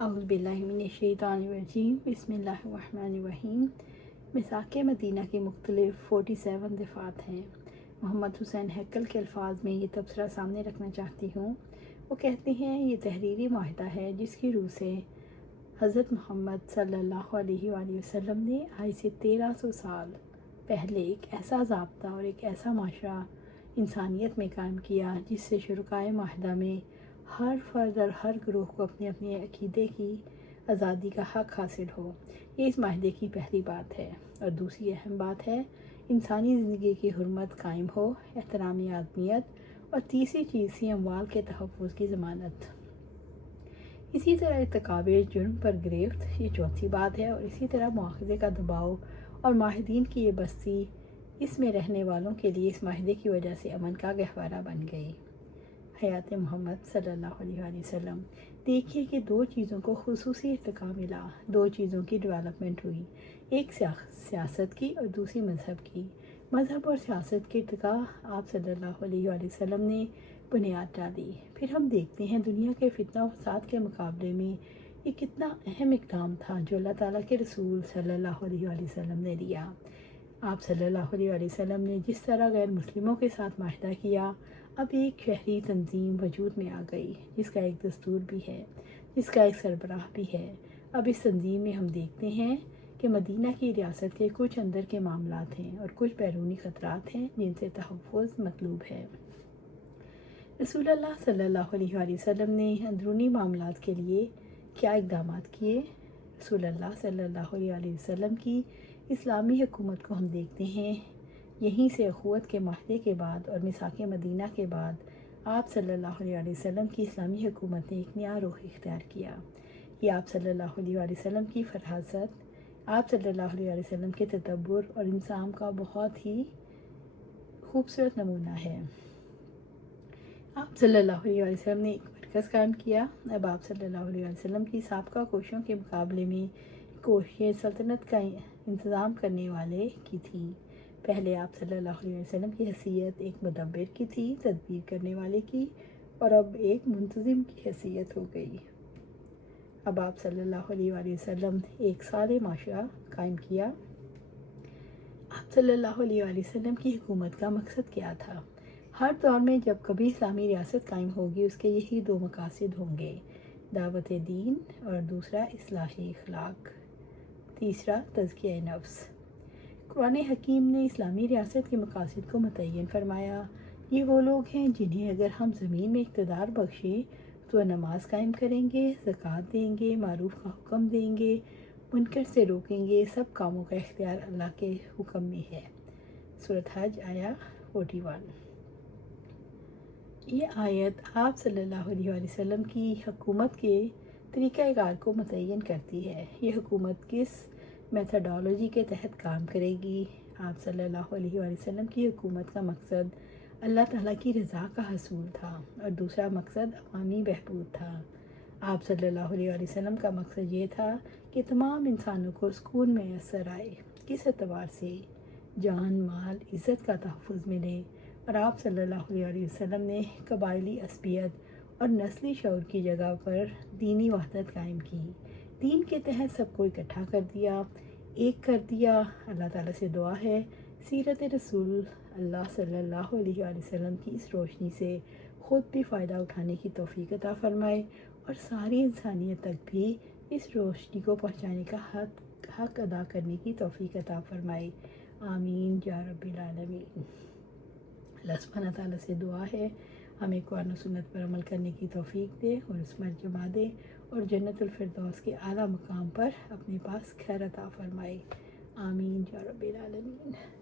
اعوذ باللہ من الشیطان الرجیم، بسم اللہ الرحمن الرحیم۔ میثاق مدینہ کے مختلف 47 دفعات ہیں۔ محمد حسین ہیکل کے الفاظ میں یہ تبصرہ سامنے رکھنا چاہتی ہوں۔ وہ کہتے ہیں یہ تحریری معاہدہ ہے جس کی روح سے حضرت محمد صلی اللہ علیہ وآلہ وسلم نے آج سے 1300 سال پہلے ایک ایسا ضابطہ اور ایک ایسا معاشرہ انسانیت میں قائم کیا جس سے شرکائے معاہدہ میں ہر فرد اور ہر گروہ کو اپنے اپنے عقیدے کی آزادی کا حق حاصل ہو۔ یہ اس معاہدے کی پہلی بات ہے، اور دوسری اہم بات ہے انسانی زندگی کی حرمت قائم ہو، احترام آدمیت، اور تیسری چیز تھی اموال کے تحفظ کی ضمانت۔ اسی طرح ارتکاب جرم پر گرفت، یہ چوتھی بات ہے، اور اسی طرح مواخذے کا دباؤ اور معاہدین کی یہ بستی اس میں رہنے والوں کے لیے اس معاہدے کی وجہ سے امن کا گہوارہ بن گئی۔ حیات محمد صلی اللہ علیہ وآلہ وسلم۔ دیکھیے کہ دو چیزوں کو خصوصی ارتقاء ملا، دو چیزوں کی ڈیولپمنٹ ہوئی، ایک سیاست کی اور دوسری مذہب کی۔ مذہب اور سیاست کے ارتقاء آپ صلی اللہ علیہ وآلہ وسلم نے بنیاد ڈالی۔ پھر ہم دیکھتے ہیں دنیا کے فتنہ و فساد کے مقابلے میں یہ کتنا اہم اقدام تھا جو اللہ تعالیٰ کے رسول صلی اللہ علیہ وآلہ وسلم نے لیا۔ آپ صلی اللہ علیہ وآلہ وسلم نے جس طرح غیر مسلموں کے ساتھ معاہدہ کیا، اب ایک شہری تنظیم وجود میں آ گئی جس کا ایک دستور بھی ہے، جس کا ایک سربراہ بھی ہے۔ اب اس تنظیم میں ہم دیکھتے ہیں کہ مدینہ کی ریاست کے کچھ اندر کے معاملات ہیں اور کچھ بیرونی خطرات ہیں جن سے تحفظ مطلوب ہے۔ رسول اللہ صلی اللہ علیہ وآلہ وسلم نے اندرونی معاملات کے لیے کیا اقدامات کیے؟ رسول اللہ صلی اللہ علیہ وآلہ وسلم کی اسلامی حکومت کو ہم دیکھتے ہیں۔ یہیں سے اخوت کے معاہدے کے بعد اور میثاق مدینہ کے بعد آپ صلی اللہ علیہ وآلہ وسلم کی اسلامی حکومت نے ایک نیا رخ اختیار کیا۔ یہ آپ صلی اللہ علیہ وآلہ وسلم کی فراست، آپ صلی اللہ علیہ وآلہ وسلم کے تدبر اور انضباط کا بہت ہی خوبصورت نمونہ ہے۔ آپ صلی اللہ علیہ وآلہ وسلم نے ایک مرکز قائم کیا۔ اب آپ صلی اللہ علیہ وآلہ وسلم کی سابقہ کوششوں کے مقابلے میں کوششیں سلطنت کا انتظام کرنے والے کی تھیں۔ پہلے آپ صلی اللہ علیہ وسلم کی حیثیت ایک مدبر کی تھی، تدبیر کرنے والے کی، اور اب ایک منتظم کی حیثیت ہو گئی۔ اب آپ صلی اللہ علیہ وآلہ وسلم ایک صالح معاشرہ قائم کیا۔ آپ صلی اللہ علیہ وآلہ وسلم کی حکومت کا مقصد کیا تھا؟ ہر دور میں جب کبھی اسلامی ریاست قائم ہوگی اس کے یہی دو مقاصد ہوں گے، دعوت دین اور دوسرا اصلاح اخلاق، تیسرا تزکیہ نفس۔ قرآن حکیم نے اسلامی ریاست کے مقاصد کو متعین فرمایا۔ یہ وہ لوگ ہیں جنہیں اگر ہم زمین میں اقتدار بخشیں تو نماز قائم کریں گے، زکوٰۃ دیں گے، معروف کا حکم دیں گے، منکر سے روکیں گے، سب کاموں کا اختیار اللہ کے حکم میں ہے۔ سورۃ حج آیہ 41۔ یہ آیت آپ صلی اللہ علیہ وآلہ وسلم کی حکومت کے طریقہ کار کو متعین کرتی ہے۔ یہ حکومت کس میتھڈالوجی کے تحت کام کرے گی؟ آپ صلی اللہ علیہ وآلہ وسلم کی حکومت کا مقصد اللہ تعالیٰ کی رضا کا حصول تھا اور دوسرا مقصد عوامی بہبود تھا۔ آپ صلی اللہ علیہ وآلہ وسلم کا مقصد یہ تھا کہ تمام انسانوں کو سکون میسر آئے، کس اعتبار سے؟ جان، مال، عزت کا تحفظ ملے، اور آپ صلی اللہ علیہ وآلہ وسلم نے قبائلی عصبیت اور نسلی شعور کی جگہ پر دینی وحدت قائم کی۔ دین کے تحت سب کو اکٹھا کر دیا، ایک کر دیا۔ اللہ تعالیٰ سے دعا ہے سیرت رسول اللہ صلی اللہ علیہ وآلہ وسلم کی اس روشنی سے خود بھی فائدہ اٹھانے کی توفیق عطا فرمائے اور ساری انسانیت تک بھی اس روشنی کو پہنچانے کا حق ادا کرنے کی توفیق عطا فرمائے۔ آمین یا رب العالمین۔ اللہ سبحانہ تعالیٰ سے دعا ہے ہمیں قرآن و سنت پر عمل کرنے کی توفیق دے اور اس پر جما دے اور جنت الفردوس کے اعلیٰ مقام پر اپنے پاس خیر عطا فرمائے۔ آمین یا رب العالمین۔